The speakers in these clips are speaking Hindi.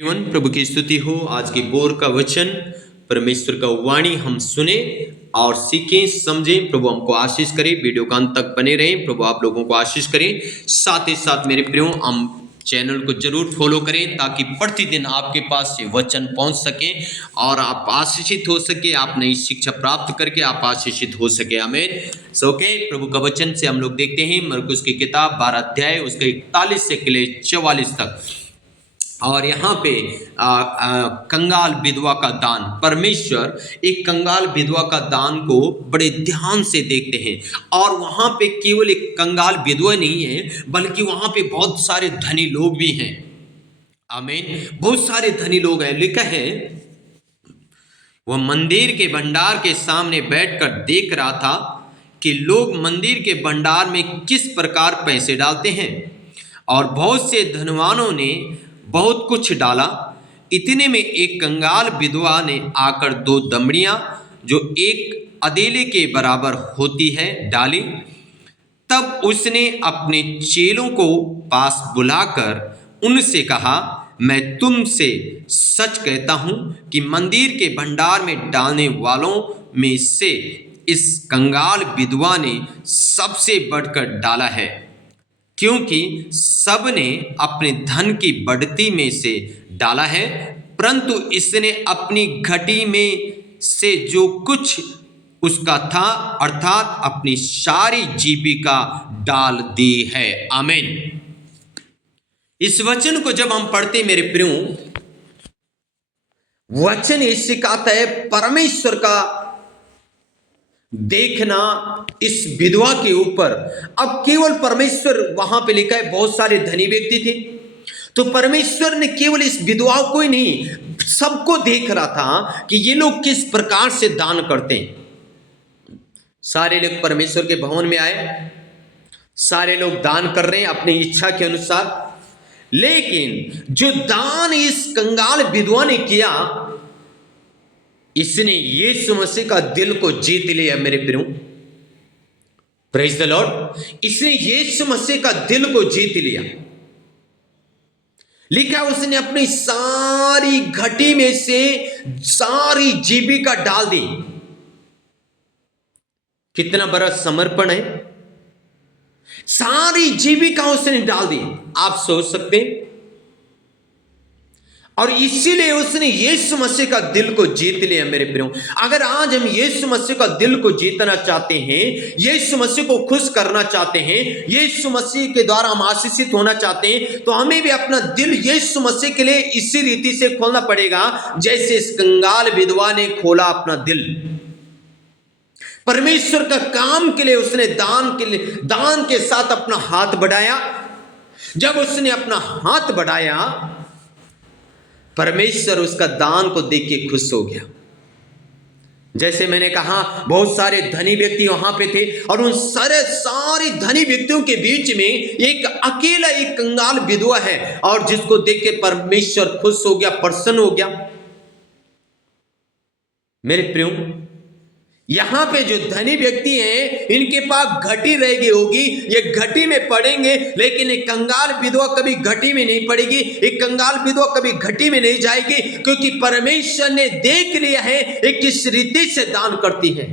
प्रभु की स्तुति हो। आज की बोर का वचन, परमेश्वर का वाणी हम सुने और सीखें, समझें। प्रभु हमको आशीष करे। वीडियो का अंत तक बने रहें। प्रभु आप लोगों को आशीष करें। साथ ही साथ मेरे प्रियो, हम चैनल को जरूर फॉलो करें ताकि प्रतिदिन आपके पास ये वचन पहुंच सके और आप आशीषित हो सके। आप नई शिक्षा प्राप्त करके आप आशीषित हो सके। आमीन। ओके, प्रभु का वचन से हम लोग देखते हैं मरकुस की किताब 12 अध्याय उसके 41 से 44 तक। और यहाँ पे कंगाल विधवा का दान, परमेश्वर एक कंगाल विधवा का दान को बड़े ध्यान से देखते हैं। और वहाँ पे केवल एक कंगाल विधवा नहीं है, बल्कि वहाँ पे बहुत सारे धनी लोग भी हैं। आमीन। बहुत सारे धनी लोग हैं। लिखा है वह मंदिर के भंडार के सामने बैठकर देख रहा था कि लोग मंदिर के भंडार में किस प्रकार पैसे डालते हैं, और बहुत से धनवानों ने बहुत कुछ डाला। इतने में एक कंगाल विधवा ने आकर 2 दमड़ियां जो एक अदेले के बराबर होती है डाली। तब उसने अपने चेलों को पास बुलाकर उनसे कहा, मैं तुमसे सच कहता हूं कि मंदिर के भंडार में डालने वालों में से इस कंगाल विधवा ने सबसे बढ़कर डाला है, क्योंकि सबने अपने धन की बढ़ती में से डाला है, परंतु इसने अपनी घटी में से जो कुछ उसका था, अर्थात अपनी सारी जीविका डाल दी है। आमीन। इस वचन को जब हम पढ़ते मेरे प्रियो, वचन ये सिखाता है परमेश्वर का देखना इस विधवा के ऊपर। अब केवल परमेश्वर, वहां पे लिखा है बहुत सारे धनी व्यक्ति थे, तो परमेश्वर ने केवल इस विधवा को ही नहीं, सबको देख रहा था कि ये लोग किस प्रकार से दान करते हैं। सारे लोग परमेश्वर के भवन में आए, सारे लोग दान कर रहे हैं अपनी इच्छा के अनुसार, लेकिन जो दान इस कंगाल विधवा ने किया, इसने यीशु मसीह का दिल को जीत लिया। मेरे प्रियो, प्रेज द लॉर्ड। इसने यीशु मसीह का दिल को जीत लिया। लिखा उसने अपनी सारी घटी में से सारी जीविका डाल दी। कितना बड़ा समर्पण है। सारी जीविका उसने डाल दी। आप सोच सकते हैं। और इसीलिए उसने यीशु मसीह का दिल को जीत लिया। मेरे प्रियो, अगर आज हम यीशु मसीह का दिल को जीतना चाहते हैं, यीशु मसीह को खुश करना चाहते हैं, यीशु मसीह के द्वारा हम आशीषित होना चाहते हैं, तो हमें भी अपना दिल यीशु मसीह के लिए इसी रीति से खोलना पड़ेगा जैसे इस कंगाल विधवा ने खोला अपना दिल। परमेश्वर का काम के लिए उसने दान के साथ अपना हाथ बढ़ाया। जब उसने अपना हाथ बढ़ाया, परमेश्वर उसका दान को देख के खुश हो गया। जैसे मैंने कहा, बहुत सारे धनी व्यक्ति वहां पे थे, और उन सारे धनी व्यक्तियों के बीच में एक अकेला एक कंगाल विधवा है, और जिसको देख के परमेश्वर खुश हो गया, प्रसन्न हो गया। मेरे प्रियो, यहां पे जो धनी व्यक्ति हैं, इनके पास घटी रह गई होगी, ये घटी में पड़ेंगे, लेकिन एक कंगाल विधवा कभी घटी में नहीं पड़ेगी। एक कंगाल विधवा कभी घटी में नहीं जाएगी, क्योंकि परमेश्वर ने देख लिया है एक किस रीति से दान करती है।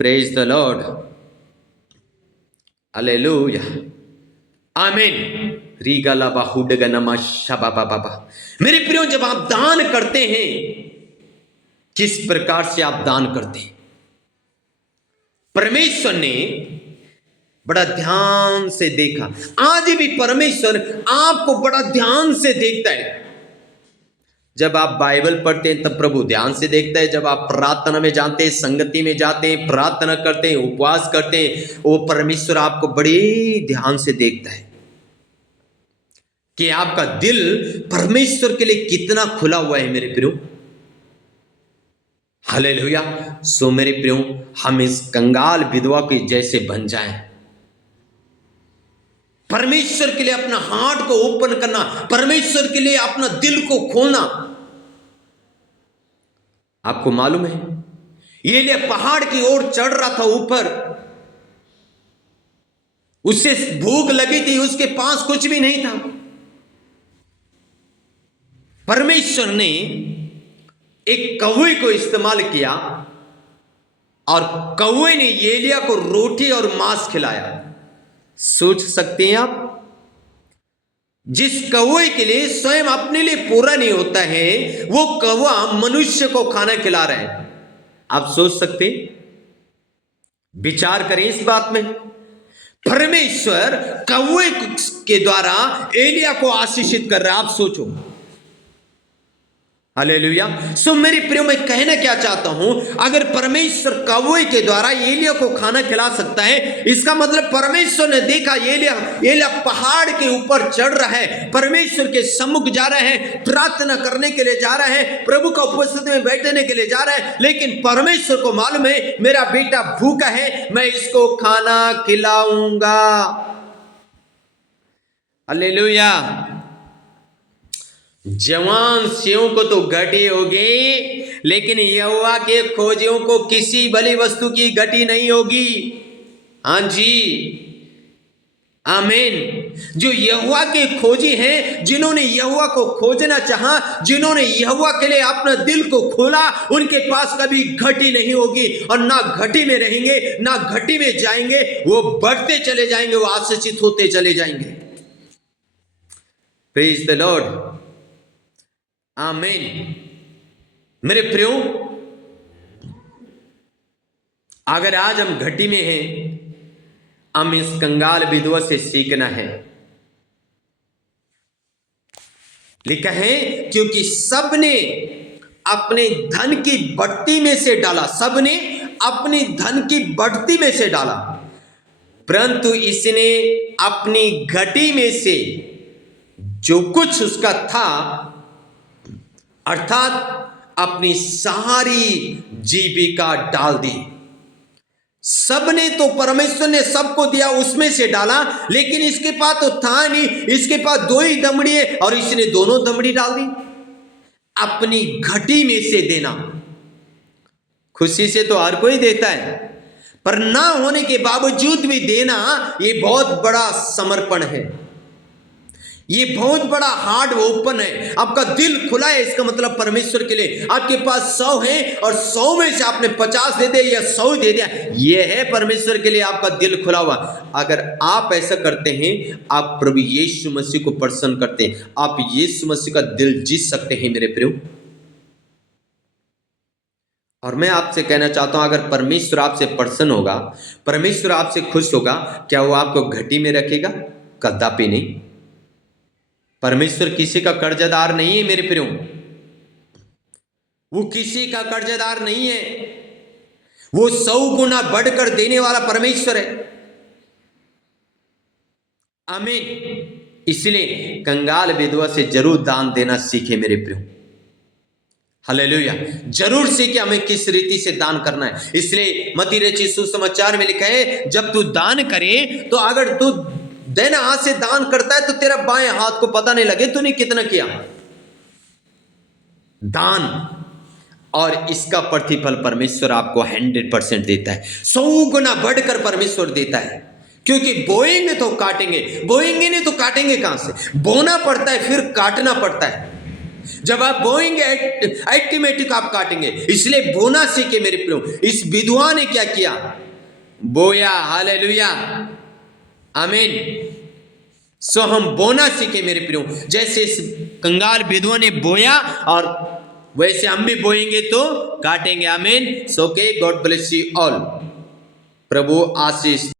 प्रेज द लॉर्ड, हालेलुया, आमीन। रीगला बाहुडगनमा शबाबा बाबा। मेरे प्रियो, जब आप दान करते हैं, किस प्रकार से आप दान करते हैं, परमेश्वर ने बड़ा ध्यान से देखा। आज भी परमेश्वर आपको बड़ा ध्यान से देखता है। जब आप बाइबल पढ़ते हैं तब प्रभु ध्यान से देखता है। जब आप प्रार्थना में जाते हैं, संगति में जाते हैं, प्रार्थना करते हैं, उपवास करते हैं, वो परमेश्वर आपको बड़े ध्यान से देखता है कि आपका दिल परमेश्वर के लिए कितना खुला हुआ है। मेरे प्रियो, हालेलुया। सो मेरे प्रियो, हम इस कंगाल विधवा के जैसे बन जाएं। परमेश्वर के लिए अपना हार्ट को ओपन करना, परमेश्वर के लिए अपना दिल को खोलना। आपको मालूम है, ये लिए पहाड़ की ओर चढ़ रहा था ऊपर, उसे भूख लगी थी, उसके पास कुछ भी नहीं था, परमेश्वर ने एक कौवे को इस्तेमाल किया और कौवे ने एलिया को रोटी और मांस खिलाया। सोच सकते हैं आप, जिस कौवे के लिए स्वयं अपने लिए पूरा नहीं होता है, वो कौवा मनुष्य को खाना खिला रहा है। आप सोच सकते हैं? विचार करें इस बात में। परमेश्वर कौवे के द्वारा एलिया को आशीषित कर रहा है। आप सोचो। हालेलुया। सो मेरे प्रियो, मैं कहना क्या चाहता हूं, अगर परमेश्वर कौवे के द्वारा एलिया को खाना खिला सकता है, इसका मतलब परमेश्वर ने देखा एलिया पहाड़ के ऊपर चढ़ रहा है, परमेश्वर के सम्मुख जा रहा है, प्रार्थना करने के लिए जा रहा है, प्रभु का उपस्थिति में बैठने के लिए जा रहा है, लेकिन परमेश्वर को मालूम है मेरा बेटा भूखा है, मैं इसको खाना खिलाऊंगा। हालेलुया। जवान सियों को तो घटी होगी, लेकिन यहोवा के खोजियों को किसी भली वस्तु की घटी नहीं होगी। हाँ जी, आमीन। जो यहोवा के खोजी हैं, जिन्होंने यहोवा को खोजना चाहा, जिन्होंने यहोवा के लिए अपना दिल को खोला, उनके पास कभी घटी नहीं होगी और ना घटी में रहेंगे, ना घटी में जाएंगे। वो बढ़ते चले जाएंगे, वो आशीषित होते चले जाएंगे। Praise the Lord. आमीन। मेरे प्रियो, अगर आज हम घटी में हैं, हम इस कंगाल विधवा से सीखना है। लिखा है, क्योंकि सबने अपने धन की बढ़ती में से डाला, सबने अपनी धन की बढ़ती में से डाला, परंतु इसने अपनी घटी में से जो कुछ उसका था, अर्थात अपनी सारी जीविका डाल दी। सबने तो, परमेश्वर ने सबको दिया, उसमें से डाला, लेकिन इसके पास तो था नहीं, इसके पास 2 ही दमड़ी है और इसने दोनों दमड़ी डाल दी। अपनी घटी में से देना, खुशी से तो हर कोई देता है, पर ना होने के बावजूद भी देना, ये बहुत बड़ा समर्पण है, ये बहुत बड़ा हार्ड ओपन है। आपका दिल खुला है, इसका मतलब परमेश्वर के लिए। आपके पास 100 है और 100 में से आपने 50 दे दिया या 100 दे दिया, ये है परमेश्वर के लिए आपका दिल खुला हुआ। अगर आप ऐसा करते हैं, आप प्रभु यीशु मसीह को प्रसन्न करते हैं, आप यीशु मसीह का दिल जीत सकते हैं मेरे प्रियो। और मैं आपसे कहना चाहता हूं, अगर परमेश्वर आपसे प्रसन्न होगा, परमेश्वर आपसे खुश होगा, क्या वो आपको घटी में रखेगा? कदापि नहीं। परमेश्वर किसी का कर्जदार नहीं है मेरे प्रियो, वो किसी का कर्जदार नहीं है, वो 100 गुना बढ़कर देने वाला परमेश्वर है। आमीन। इसलिए कंगाल विधवा से जरूर दान देना सीखे मेरे प्रियो। हालेलुया। जरूर सीखे हमें किस रीति से दान करना है। इसलिए मत्ती रचित सुसमाचार में लिखा है, जब तू दान करे तो अगर तू देना हाथ से दान करता है तो तेरा बाएं हाथ को पता नहीं लगे तूने कितना किया दान, और इसका प्रतिफल परमेश्वर आपको 100% देता है। 100 गुना बढ़कर परमेश्वर देता है, क्योंकि बोएंगे तो काटेंगे, बोएंगे नहीं तो काटेंगे कहां से? बोना पड़ता है, फिर काटना पड़ता है। जब आप बोएंगे ऑटोमेटिक आप काटेंगे। इसलिए बोना सीखे मेरे प्रियो। इस विधवा ने क्या किया? बोया। हालेलुया, आमीन। सो हम बोना सीखे मेरे प्रियो, जैसे इस कंगाल विधवा ने बोया और वैसे हम भी बोएंगे तो काटेंगे। आमीन। सो के God bless you all. Prabhu Ashish